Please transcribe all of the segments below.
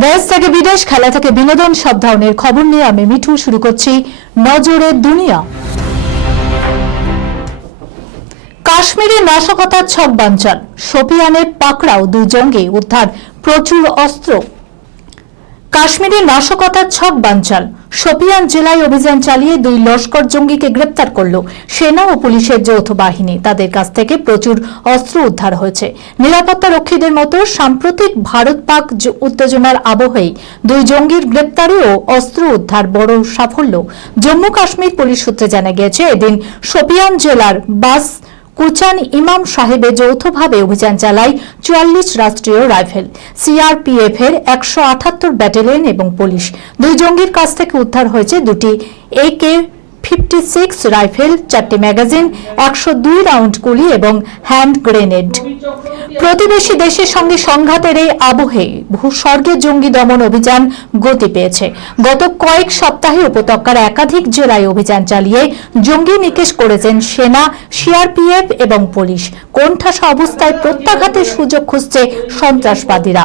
দেশ থেকে বিদেশ, খেলা থেকে বিনোদন, সব ধরনের খবর নিয়ে আমি মিঠু শুরু করছি নজরের দুনিয়া। কাশ্মীরে নাশকতার ছক বাঞ্চাল। শোপিয়ানের পাকড়াও দুই জঙ্গে উদ্ধার। প্রচুর অস্ত্র। কাশ্মীরে নাশকতার ছক বাঞ্চাল। শোপিয়ান জেলায় অভিযান চালিয়ে দুই লস্কর জঙ্গিকে গ্রেপ্তার করল সেনা ও পুলিশের যৌথ বাহিনী। তাদের কাছ থেকে প্রচুর অস্ত্র উদ্ধার হয়েছে। নিরাপত্তা রক্ষীদের মতো সাম্প্রতিক ভারত পাক উত্তেজনার আবহেই দুই জঙ্গির গ্রেপ্তারে ও অস্ত্র উদ্ধার বড় সাফল্য। জম্মু কাশ্মীর পুলিশ সূত্রে জানা গিয়েছে, এদিন শোপিয়ান জেলার বাস কুচান ইমাম সাহেবে যৌথভাবে অভিযান চালায় চুয়াল্লিশ রাষ্ট্রীয় রাইফেল সিআরপিএফ এর একশো আটাত্তর ব্যাটালিয়ন এবং পুলিশ। দুই জঙ্গির কাছ থেকে উদ্ধার হয়েছে দুটি একে ফিফটি সিক্স রাইফেল চারটি ম্যাগাজিন একশো দুই রাউন্ড গুলি এবং হ্যান্ড গ্রেনেড প্রতিবেশী দেশের সঙ্গে সংঘাতের এই আবহে ভূস্বর্গে জঙ্গি দমন অভিযান গতি পেয়েছে। গত কয়েক সপ্তাহে উপত্যকার একাধিক জেলায় অভিযান চালিয়ে জঙ্গি নিকেশ করেছেন সেনা সিআরপিএফ এবং পুলিশ। কোণঠাসা অবস্থায় প্রত্যাঘাতের সুযোগ খুঁজছে সন্ত্রাসবাদীরা।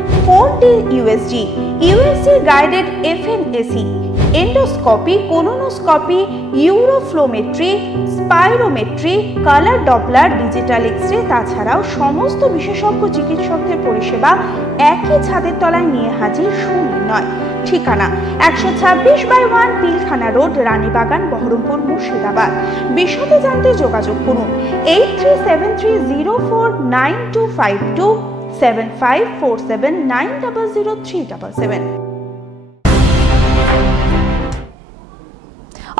Four D USG USG guided FNAC endoscopy colonoscopy uroflowmetry spirometry colour Doppler digital X ray তাছাড়াও সমস্ত বিশেষজ্ঞ চিকিৎসকদের পরিষেবা একই ছাদের তলায় নিয়ে হাজির সুনির্ণয় ঠিকানা একশো ছাব্বিশ by one Pilkhana road, Ranibagan, Baharampur, Murshidabad. বিশদে জানতে যোগাযোগ করুন, eight three seven three zero four nine two five two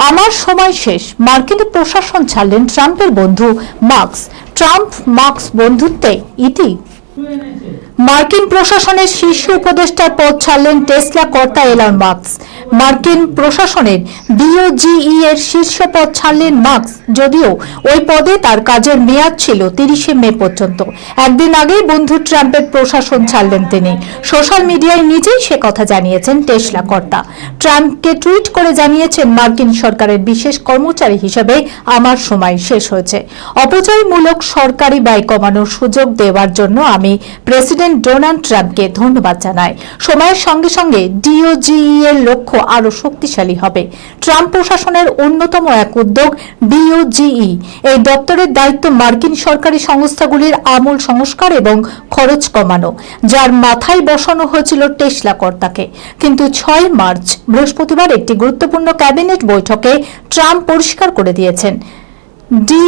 আমার সময় শেষ। মার্কিন প্রশাসন ছাড়লেন ট্রাম্পের বন্ধু মার্কস। ট্রাম্প মার্কস বন্ধুত্বে ইতি। মার্কিন প্রশাসনের শীর্ষ উপদেষ্টার পদ ছাড়লেন টেসলা কর্তা এলন মার্কস। মার্কিন প্রশাসনের ডিওজিই এর শীর্ষ পদ ছাড়লেন মার্কস, যদিও ওই পদে তার কাজের মেয়াদ ছিল তিরিশে মে পর্যন্ত। একদিন আগেই বন্ধু ট্রাম্পের প্রশাসন ছাড়লেন তিনি। সোশ্যাল মিডিয়ায় নিজেই সে কথা জানিয়েছেন টেসলা কর্তা। ট্রাম্পকে টুইট করে জানিয়েছেন মার্কিন সরকারের বিশেষ কর্মচারী হিসেবে আমার সময় শেষ হয়েছে। অপচয়মূলক সরকারি ব্যয় কমানোর সুযোগ দেওয়ার জন্য আমি প্রেসিডেন্ট ডোনাল্ড ট্রাম্পকে ধন্যবাদ জানাই। সময়ের সঙ্গে সঙ্গে ডিওজিই এর লক্ষ্য আরও শক্তিশালী হবে। ট্রাম্প প্রশাসনের অন্যতম এক উদ্যোগ ডিওজিই। এই দপ্তরের দায়িত্ব মার্কিন সরকারি সংস্থাগুলির আমূল সংস্কার এবং খরচ কমানো, যার মাথায় বসানো হয়েছিল টেসলা কর্তাকে। কিন্তু ছয় মার্চ, বৃহস্পতিবার একটি গুরুত্বপূর্ণ ক্যাবিনেট বৈঠকে ট্রাম্প পরিষ্কার করে দিয়েছেন। ডি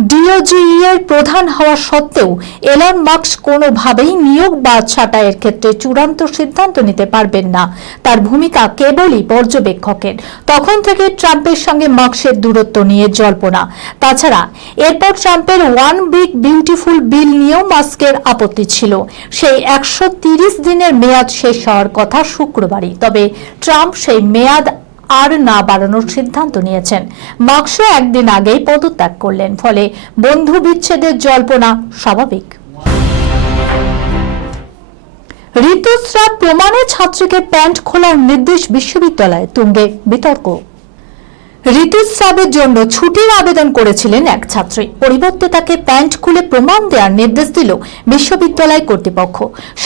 ডিওজিই এর প্রধান হওয়া সত্ত্বেও এলন মার্কস কোনোভাবেই নিয়োগ বা ছাঁটাইয়ের ক্ষেত্রে চূড়ান্ত সিদ্ধান্ত নিতে পারবেন না। তার ভূমিকা কেবলই পর্যবেক্ষকের। তখন থেকে ট্রাম্পের সঙ্গে মার্কসের দূরত্ব নিয়ে জল্পনা। তাছাড়া, এরপর ট্রাম্পের ওয়ান বিগ বিউটিফুল বিল নিয়েও মাস্কের আপত্তি ছিল। সেই একশো দিনের মেয়াদ শেষ হওয়ার কথা শুক্রবারই। তবে ট্রাম্প সেই মেয়াদ আর না বাড়ানোর সিদ্ধান্ত নিয়েছেন। মার্কসও একদিন আগেই পদত্যাগ করলেন, ফলে বন্ধু বিচ্ছেদের জল্পনা স্বাভাবিক। ঋতুস্রাব প্রমাণে ছাত্রীকে প্যান্ট খোলার নির্দেশ বিশ্ববিদ্যালয়ে তুঙ্গে বিতর্ক। ঋতুস্রাবের জন্য ছুটির আবেদন করেছিলেন এক ছাত্রী। পরিবর্তে তাকে প্যান্ট খুলে প্রমাণ দেওয়ার নির্দেশ দিল বিশ্ববিদ্যালয় কর্তৃপক্ষ।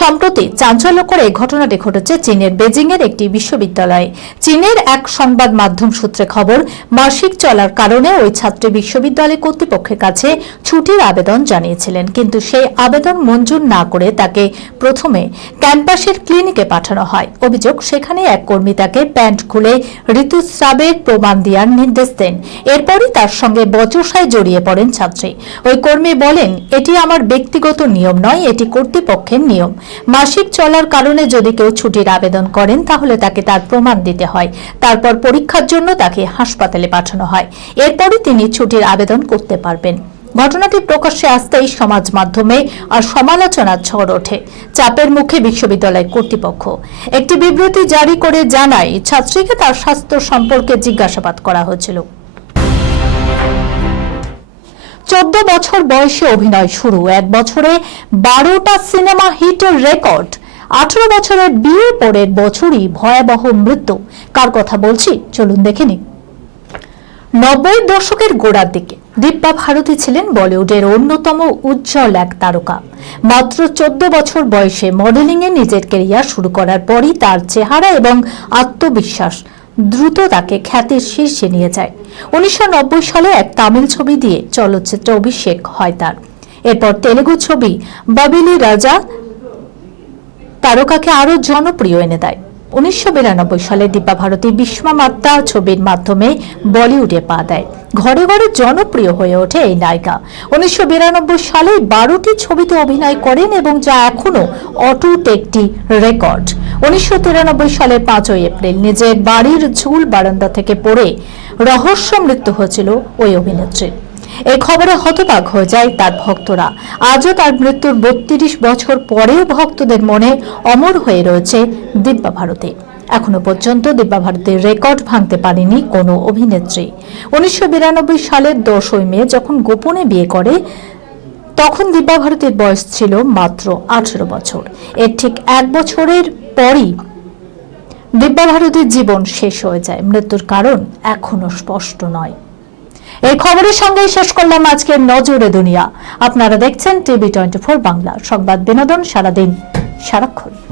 সম্প্রতি চাঞ্চল্যকর এই ঘটনাটি ঘটেছে চীনের বেজিং এর একটি বিশ্ববিদ্যালয়ে। চীনের এক সংবাদ মাধ্যম সূত্রে খবর, মাসিক চলার কারণে ওই ছাত্রী বিশ্ববিদ্যালয় কর্তৃপক্ষের কাছে ছুটির আবেদন জানিয়েছিলেন। কিন্তু সেই আবেদন মঞ্জুর না করে তাকে প্রথমে ক্যাম্পাসের ক্লিনিকে পাঠানো হয়। অভিযোগ সেখানে এক কর্মী তাকে প্যান্ট খুলে ঋতুস্রাবের প্রমাণ দেওয়ার নির্দেশ দেন। এরপরই তার সঙ্গে বচসায় জড়িয়ে পড়েন ছাত্রী। ওই কর্মী বলেন, এটি আমার ব্যক্তিগত নিয়ম নয়, এটি কর্তৃপক্ষের নিয়ম। মাসিক চলার কারণে যদি কেউ ছুটির আবেদন করেন, তাহলে তাকে তার প্রমাণ দিতে হয়। তারপর পরীক্ষার জন্য তাকে হাসপাতালে পাঠানো হয়। এরপরই তিনি ছুটির আবেদন করতে পারবেন। ঘটনাটি প্রকাশ্যে আসতেই সমাজ মাধ্যমে আর সমালোচনার ঝড় ওঠে। চাপের মুখে বিশ্ববিদ্যালয় কর্তৃপক্ষ। একটি বিবৃতি জারি করে জানায়, ছাত্রীকে তার স্বাস্থ্য সম্পর্কে জিজ্ঞাসাবাদ করা হয়েছিল। চোদ্দ বছর বয়সে অভিনয় শুরু। এক বছরে বারোটা সিনেমা হিটের রেকর্ড। আঠারো বছরের বিয়ে পরের বছরই ভয়াবহ মৃত্যু। কার কথা বলছি? চলুন দেখে নিন নব্বই দশকের গোড়ার দিকে। দিব্যা ভারতী ছিলেন বলিউডের অন্যতম উজ্জ্বল এক তারকা। মাত্র চোদ্দ বছর বয়সে মডেলিং এ নিজের কেরিয়ার শুরু করার পরই তার চেহারা এবং আত্মবিশ্বাস দ্রুত তাকে খ্যাতির শীর্ষে নিয়ে যায়। উনিশশো নব্বই সালে এক তামিল ছবি দিয়ে চলচ্চিত্র অভিষেক হয় তার। এরপর তেলেগু ছবি বাবিলি রাজা তারকাকে আরও জনপ্রিয় এনে দেয়। উনিশশো বিরানব্বই সালে দীপা ভারতী বিশ্বমাত্রা ছবির মাধ্যমে বলিউডে পা দেয়। ঘরে ঘরে জনপ্রিয় হয়ে ওঠে এই নায়িকা। উনিশশো বিরানব্বই সালে বারোটি ছবিতে অভিনয় করেন এবং যা এখনও অটুট একটি রেকর্ড। উনিশশো সালের পাঁচই এপ্রিল নিজের বাড়ির ঝুল বারান্দা থেকে পড়ে রহস্য মৃত্যু হয়েছিল ওই অভিনেত্রীর। এই খবরে হতবাক হয়ে যায় তার ভক্তরা। আজও তার মৃত্যুর বত্রিশ বছর পরেও ভক্তদের মনে অমর হয়ে রয়েছে দিব্যা ভারতী। এখনও পর্যন্ত দিব্যা ভারতীর রেকর্ড ভাঙতে পারেনি কোনো অভিনেত্রী। উনিশশো বিরানব্বই সালের দশই মে যখন গোপনে বিয়ে করে, তখন দিব্যা ভারতীর বয়স ছিল মাত্র আঠেরো বছর। এর ঠিক এক বছরের পরই দিব্যা ভারতীর জীবন শেষ হয়ে যায়। মৃত্যুর কারণ এখনও স্পষ্ট নয়। এই খবরের সঙ্গেই শেষ করলাম আজকের নজরে দুনিয়া। আপনারা দেখছেন টিভি টোয়েন্টি বাংলা। সংবাদ বিনোদন সারাদিন সারাক্ষণ।